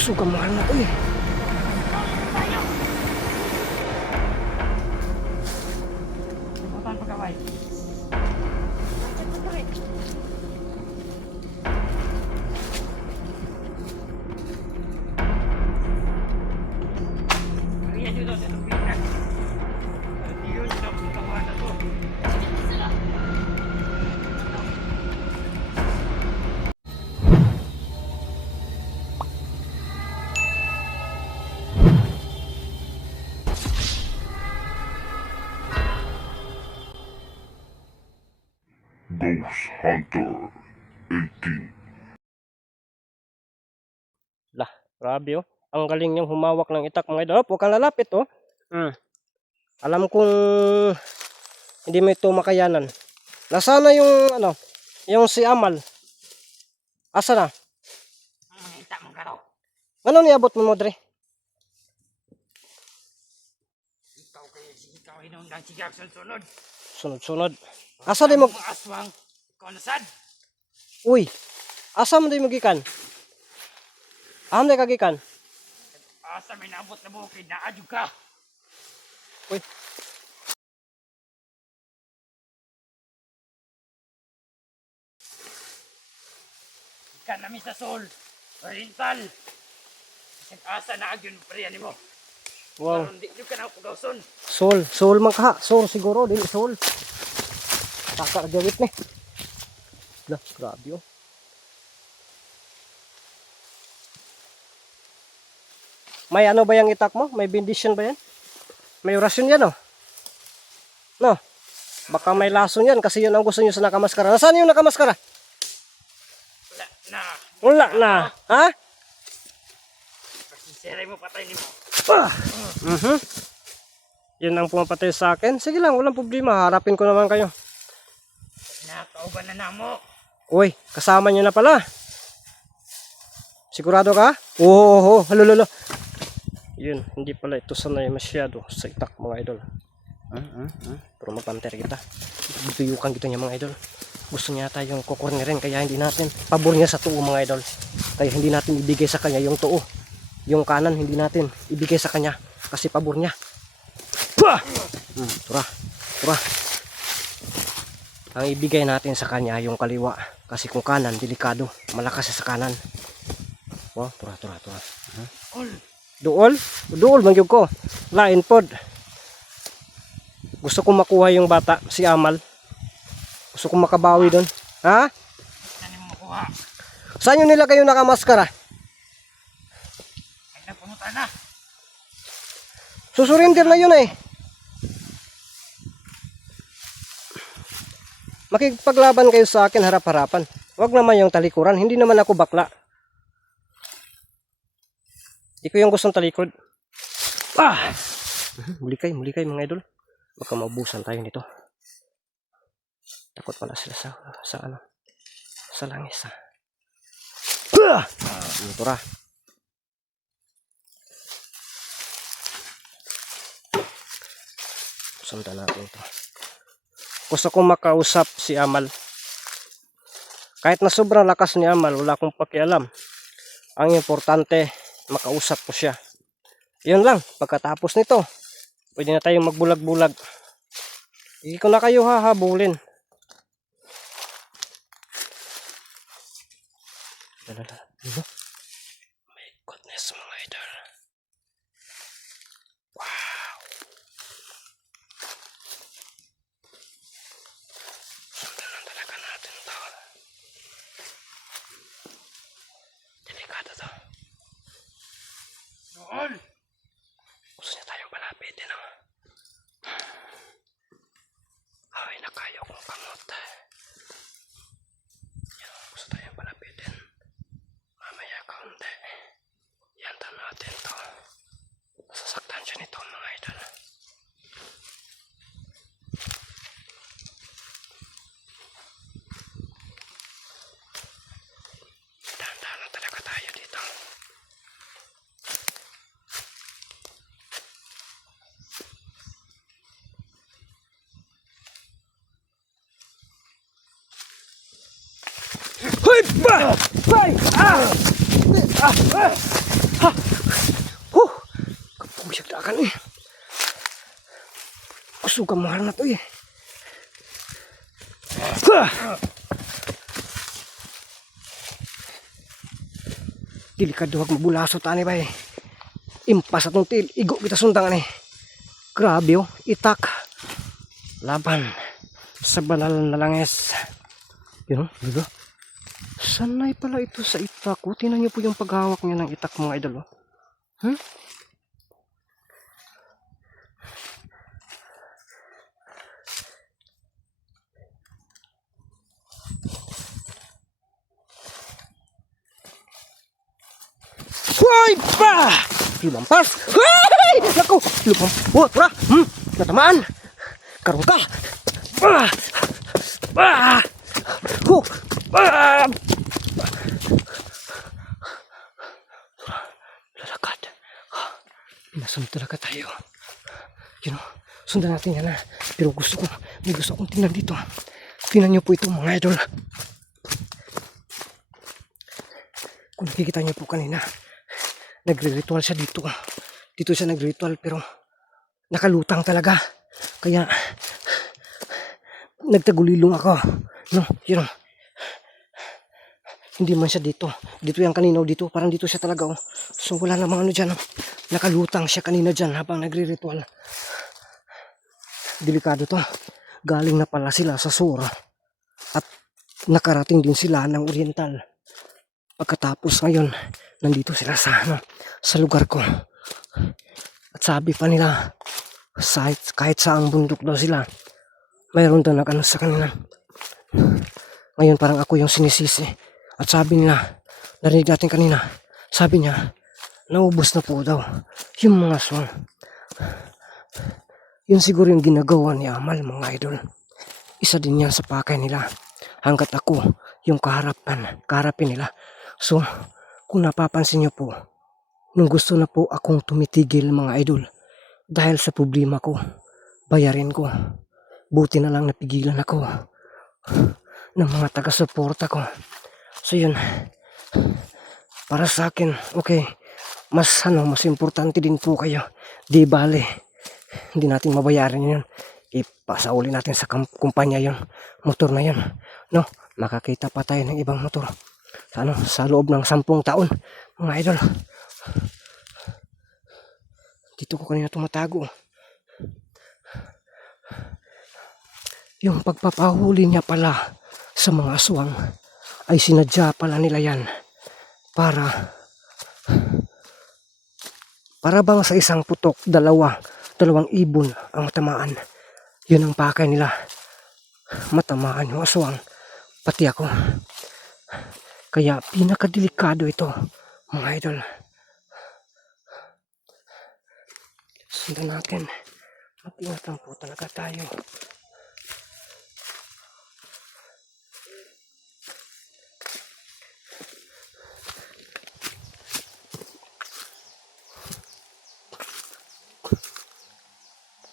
Suka mahal na ko eh. Patan pagkaway. Maria dito sa tubig. Yun na pagkawan na to. Ghost Hunter 18. Lah, grabe oh. Ang galing niyang humawak ng itak mga idol. Huwag kang lalapit oh. Alam kong hindi mo ito makayanan. Nasana yung ano, yung si Amal. Asa na? Itak mo karo. Ano niabot mo Dre? Ikaw kayo ikaw hinungdan sigap sa sunod. Sunod-sunod. Asa di mo? Mga aswang. Ikaw nasad. Uy. Asa mo di magikan? Aham di kagikan? Asa may naabot na bukid na adyo ka. Uy. Ikan namin sa Sol. Oriental. Isang asa na agyon priyan mo. Wow. Karon di nyo ka na pugawson. Soul man ka. Soul siguro dili soul. Taka jawit ni. Lah, grabe oh. May ano ba yung itak mo? May benediction ba yan? May orasyon yan oh. No. Baka may lason yan kasi yun ang gusto nyo sa nakamaskara. Nasaan yung nakamaskara? Wala na. Wala na. Ha? Siray mo patay ni mo. Yan ang pumapatay sa akin. Sige lang, walang problema. Harapin ko naman kayo. Nakauban na namo. Uy, kasama nyo na pala. Sigurado ka? Oo, halulolo. Yun, hindi pala ito sanay masyado sa itak mga idol. Pero mapanter kita. Tuyukan kita niya mga idol. Gusto niya tayong kukornerin kaya hindi natin. Pabor niya sa tuo mga idol. Kaya hindi natin ibigay sa kanya yung tuo. Yung kanan hindi natin ibigay sa kanya. Kasi pabor niya. Tura. Ang ibigay natin sa kanya yung kaliwa. Kasi kung kanan, delikado. Malakas sa kanan. Oh, tura. Duol mangyog ko. Lain pod. Gusto kong makuha yung bata, si Amal. Gusto kong makabawi doon. Ha? Saan mo makuha? Saan yung nilagay yung nakamaskara? Ay nagpunta na. Susurinder na yun eh. Makipaglaban kayo sa akin harap-harapan. Huwag naman yung talikuran. Hindi naman ako bakla. Hindi ko yung gustong talikod. Muli kayo mga idol. Baka maubusan tayo nito. Takot pala sila sa ano. Sa langis ha. Tura. Sundan natin ito. Gusto kong makausap si Amal. Kahit na sobrang lakas ni Amal, wala akong pakialam. Ang importante, makausap ko siya. Yun lang, pagkatapos nito, pwede na tayong magbulag-bulag. Hindi ko na kayo hahabulin. My goodness mga idol. Wow. Sundan lang talaga natin to. Delikado to. Doon. Gusto niya tayong palapitin oh. Ay, nakayo kong kamot. Yan, gusto tayong palapitin. Mamaya kaunti. Yantan natin to. Nasasaktan siya nito mga idol. Ay! Ba! Ay! Ah! Ah! Ah! Ha! Huh! Kapusyak na akan eh. Gusto ka mahal na to eh. Ah! Delikado wag mabulasot ani ba eh. Impas atong til. Igo kita sundangan eh. Grabe oh. Itak. Laban. Sa banal na langes. Yun oh. Diba? Sanay pala ito sa itak. O, tinan niyo po yung paghawak niya ng itak mga idol. Oh. Hmm? Hoy! Pa! Lumampas! Hoy! Naku! Lumampas! Oh, tara! Natamaan! Karong ka! Ah! Ah! Oh! Ah! Lalakad. Pinasunod talaga tayo. You know, sundan natin yan ha. Pero may gusto akong tingnan dito. Tingnan niyo po ito mga idol. Kung nakikita niyo po kanina, nagre-ritual siya dito. Dito siya nagre-ritual pero nakalutang talaga. Kaya nagtagulilong ako. No, you know. Hindi man siya dito. Dito yung kanina dito. Parang dito siya talaga. Oh. So wala namang ano dyan. Oh. Nakalutang siya kanina dyan habang nagre-ritual. Delikado to. Galing na pala sila sa Sura. At nakarating din sila ng Oriental. Pagkatapos ngayon, nandito sila sa lugar ko. At sabi pa nila, kahit saang bundok daw sila, mayroon daw nag-ano sa kanila. Ngayon parang ako yung sinisisi. At sabi nila, narinig natin kanina, sabi niya, naubos na po daw yung mga aswang. Yun siguro yung ginagawa ni Amal mga idol. Isa din yan sa pakay nila. Hanggat ako yung kaharapin nila. So, kung napapansin niyo po, nung gusto na po akong tumitigil mga idol, dahil sa problema ko, bayarin ko. Buti na lang napigilan ako ng mga taga-suporta ko. So yun, para sa akin, okay, mas importante din po kayo. Di bale, hindi natin mabayaran yun. Ipasauli natin sa kumpanya yun, motor na yun. No, makakita pa tayo ng ibang motor. Sa loob ng 10 taon, mga idol. Dito ko kanina tumatago. Yung pagpapahuli niya pala sa mga aswang ay sinadya pala nila yan para bang sa isang putok, dalawang ibon ang matamaan. Yun ang pakay nila. Matamaan yung aswang, pati ako. Kaya pinakadelikado ito, mga idol. Sundan natin. Mag-ingatan po talaga tayo.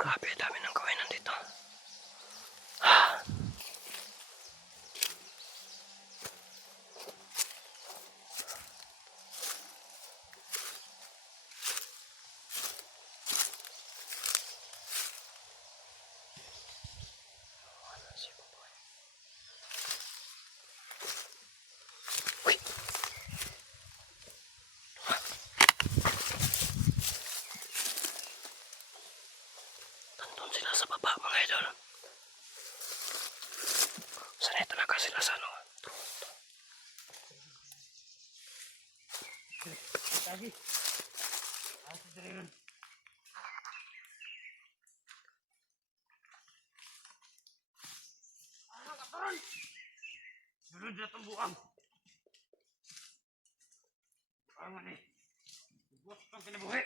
Grabe, dami ng gawin nandito. Nandun sila sa baba mga idol. Sanay talaga sila sa ano. Lagi. Asa dire. Ano ka taron? Sulod na itong buang. Buangan eh. Buwak kang kinabuhi.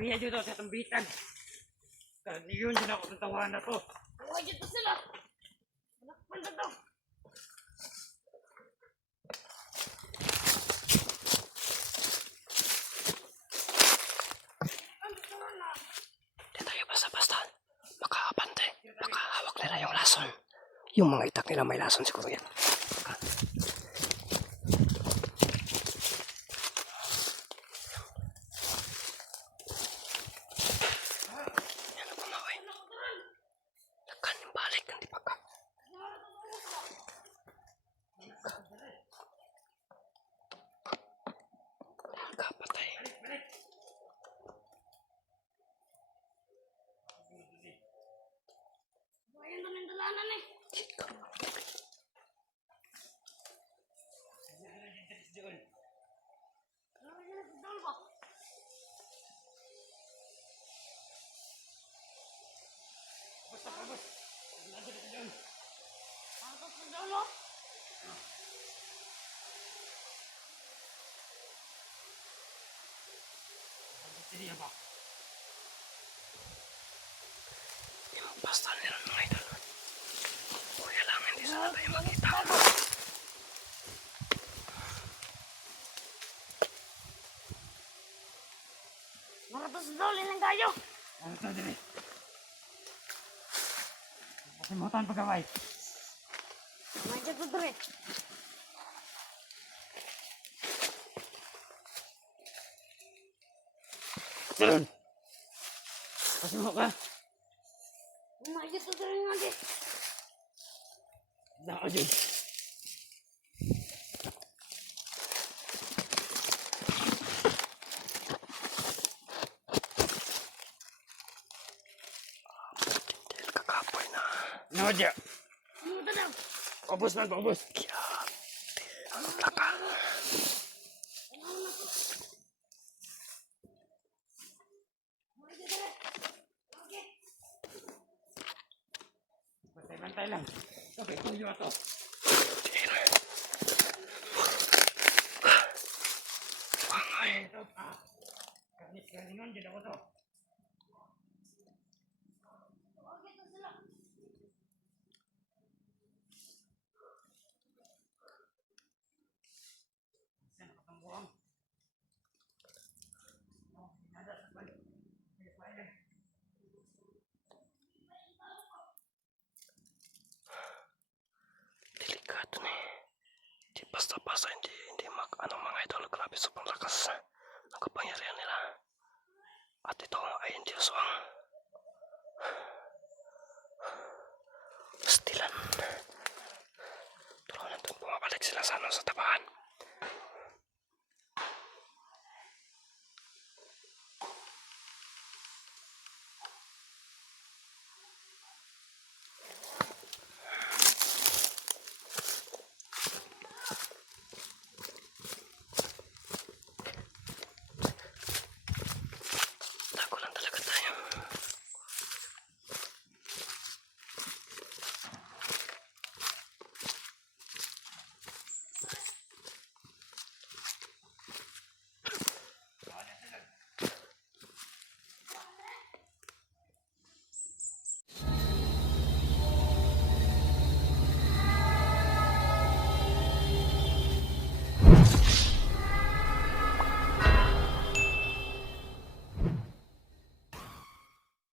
Ariya dito sa tambitan. Kasi yun din ako ng tawanan na to. Huwag dito sila. Nakapal na to. Di tayo basta-basta. Makakapante. Makahawak nila yung lason. Yung mga itak nila may lason siguro yan. Yan ang pumaway. Nakan yung balik. Hindi pa ka. Kapatay. Ayan namin dalanan eh. Chika. Yung pastal nila mga idol. Kuya lang, hindi sana tayo makita. Maratos doli lang tayo. Ano to dili? Pasimutan pagkaway. Medyo to dili. Turun. Pasimu ka. Medyo to dili nga di. Dako dyan. Dahil kakapoy na. Ano dyan? Ano dyan? Paubos man, paubos. Kaya, ano plaka? Bantay lang. Okay, tuyo ito. Pangay. Kanis-kaningan dyan ako to. Saan ka pang Delikado na eh. Di basta-basta hindi ano mga idol. Grabe sobrang lakas ng kapangyarihan nila. At ito ay hindi uswang pastilan. Pero nandun bumabalik sila sa tabahan.